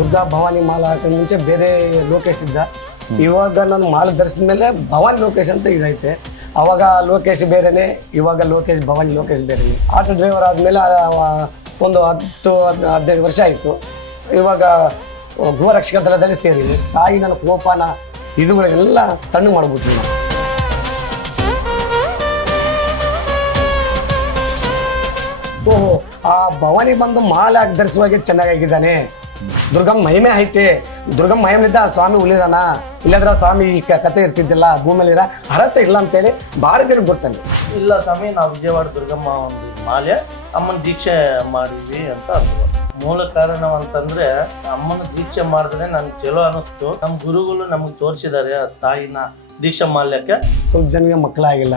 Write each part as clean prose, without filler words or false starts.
ದುರ್ಗಾ ಭವಾನಿ ಮಾಲ ಹಾಕೋದ್ ಮುಂಚೆ ಬೇರೆ ಲೋಕೇಶ್ ಇದ್ದ. ಇವಾಗ ನಾನು ಮಾಲೆ ಧರಿಸಿದ ಮೇಲೆ ಭವಾನಿ ಲೋಕೇಶ್ ಅಂತ ಇದೈತೆ. ಅವಾಗ ಲೋಕೇಶ್ ಬೇರೆನೆ, ಇವಾಗ ಲೋಕೇಶ್ ಭವಾನಿ ಲೋಕೇಶ್ ಬೇರೆನೆ. ಆಟೋ ಡ್ರೈವರ್ ಆದಮೇಲೆ ಒಂದು 10-15 ವರ್ಷ ಆಯಿತು. ಇವಾಗ ಗೃಹರಕ್ಷಕ ದಳದಲ್ಲಿ ಸೇರಿದ್ದೀನಿ. ತಾಯಿ ನನ್ನ ಕೋಪನ ಇದುಗಳೆಲ್ಲ ತಣ್ಣಗೆ ಮಾಡ್ಬಿಡ್ತೀನಿ ನಾನು. ಓಹೋ, ಆ ಭವಾನಿ ಬಂದು ಮಾಲೆ ಹಾಕಿ ಧರಿಸುವಾಗೆ ಚೆನ್ನಾಗಿದ್ದಾನೆ. ದುರ್ಗಮ್ಮ ಮಹಿಮೆ ಐತೆ. ದುರ್ಗಮ್ಮ ಮಹಿಮೆಯಿಂದ ಸ್ವಾಮಿ ಉಳಿದಾನ, ಇಲ್ಲದ್ರ ಸ್ವಾಮಿ ಈ ಕತೆ ಇರ್ತಿದ್ದಿಲ್ಲ, ಭೂಮಿಯಲ್ಲಿರ ಅರ್ಹತೆ ಇಲ್ಲ ಅಂತೇಳಿ ಭಾರಿ ಜನಕ್ಕೆ ಗೊತ್ತಲ್ಲ. ಇಲ್ಲ ಸ್ವಾಮಿ, ನಾವು ವಿಜಯವಾಡ ದುರ್ಗಮ್ಮ ಒಂದು ಮಾಲೆ ಅಮ್ಮನ ದೀಕ್ಷೆ ಮಾಡಿದ್ವಿ ಅಂತ ಅನ್ಬೋದು. ಮೂಲ ಕಾರಣ ಅಂತಂದ್ರೆ ಅಮ್ಮನ ದೀಕ್ಷೆ ಮಾಡಿದ್ರೆ ನನ್ಗೆ ಚಲೋ ಅನಿಸ್ತು. ನಮ್ಮ ಗುರುಗಳು ನಮ್ಗೆ ತೋರಿಸಿದ್ದಾರೆ ತಾಯಿನ ದೀಕ್ಷಾ ಮಾಲ್ಯಕ್ಕೆ. ಸ್ವಲ್ಪ ಜನಗೆ ಮಕ್ಕಳಾಗಿಲ್ಲ,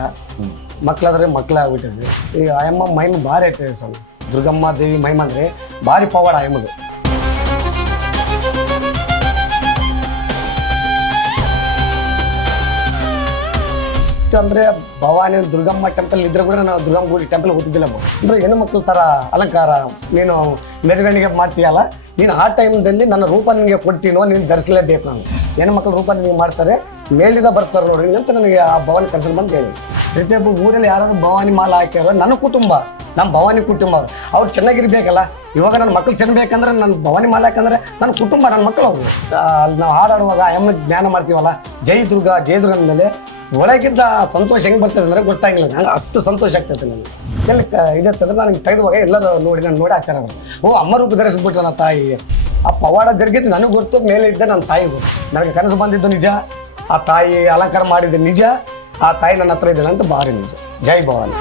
ಮಕ್ಕಳಾದ್ರೆ ಮಕ್ಕಳಾಗ್ಬಿಟ್ಟಿದೆ. ಈ ಆಯಮ್ಮ ಮಹಿಮೆ ಭಾರಿ ಐತೆ ಸ್ವಲ್ಪ. ದುರ್ಗಮ್ಮ ದೇವಿ ಮಹಿಮೆ ಅಂದ್ರೆ ಭಾರಿ ಪವಾಡ ಆಯಮ್ಮದು. ಅಂದ್ರೆ ಭವಾನಿ ದುರ್ಗಮ್ಮ ಟೆಂಪಲ್ ಇದ್ರೆ ಕೂಡ ನಾವು ದುರ್ಗಮ್ಮ ಗುಡಿ ಟೆಂಪಲ್ ಹೋಗ್ತಿದ್ದಿಲ್ಲ. ಅಂದ್ರೆ ಹೆಣ್ಣು ಮಕ್ಕಳ ತರ ಅಲಂಕಾರ ನೀನು ಮೆರವಣಿಗೆ ಮಾಡ್ತೀಯಲ್ಲ, ನೀನು ಆ ಟೈಮ್ದಲ್ಲಿ ನನ್ನ ರೂಪ ನಿನಗೆ ಕೊಡ್ತೀನೋ, ನೀನು ಧರಿಸಲೇಬೇಕು. ನಾನು ಹೆಣ್ಣು ಮಕ್ಕಳ ರೂಪ ನಿನಗೆ ಮಾಡ್ತಾರೆ, ಮೇಲಿಂದ ಬರ್ತಾರೆ ನೋಡ್ರಿ ಅಂತ ನನಗೆ ಆ ಭವಾನಿ ಕರ್ಸಲ್ ಬಂದು ಹೇಳಿ. ಪ್ರತಿಯೊಬ್ಬ ಊರಲ್ಲಿ ಯಾರಾದ್ರೂ ಭವಾನಿ ಮಾಲ ಹಾಕ್ಯಾರೋ ನನ್ನ ಕುಟುಂಬ, ನಮ್ಮ ಭವಾನಿ ಕುಟುಂಬ ಅವ್ರು ಚೆನ್ನಾಗಿರ್ಬೇಕಲ್ಲ. ಇವಾಗ ನನ್ನ ಮಕ್ಳು ಚೆನ್ನಬೇಕಂದ್ರೆ ನನ್ನ ಭವಾನಿ ಮಾಲ ಹಾಕಂದ್ರೆ ನನ್ನ ಕುಟುಂಬ, ನನ್ನ ಮಕ್ಕಳು ಅವರು. ಅಲ್ಲಿ ನಾವು ಹಾಡಾಡುವಾಗ ಎಮ್ಮೆ ಜ್ಞಾನ ಮಾಡ್ತೀವಲ್ಲ, ಜೈ ದುರ್ಗಾ ಜೈ ದುರ್ಗ ಅಂದಮೇಲೆ ಒಳಗಿದ್ದ ಸಂತೋಷ ಹೆಂಗೆ ಬರ್ತದೆ ಅಂದರೆ ಗೊತ್ತಾಗಿಲ್ಲ. ನಂಗೆ ಅಷ್ಟು ಸಂತೋಷ ಆಗ್ತೈತೆ ನನಗೆ. ಎಲ್ಲಿ ಇದತ್ತಂದ್ರೆ ನನಗೆ ತೆಗೆದುವಾಗ ಎಲ್ಲರೂ ನಾನು ನೋಡಿ ಆಚಾರ ಆದರು. ಓ, ಅಮ್ಮ ರೂಪ ಧರಿಸ್ಬಿಟ್ರೆ ನನ್ನ ತಾಯಿಗೆ ಆ ಪವಾಡ ಜರುಗಿದ್ದು ನನಗೆ ಗೊತ್ತು, ಮೇಲೆ ಇದ್ದ ನನ್ನ ತಾಯಿ ಗೊತ್ತು. ನನಗೆ ಕನಸು ಬಂದಿದ್ದು ನಿಜ, ಆ ತಾಯಿ ಅಲಂಕಾರ ಮಾಡಿದ್ದು ನಿಜ, ಆ ತಾಯಿ ನನ್ನ ಹತ್ರ ಇದ್ದಾಳೆ ಅಂತ ಭಾರಿ ನಿಜ. ಜೈ ಭವಾನಿ.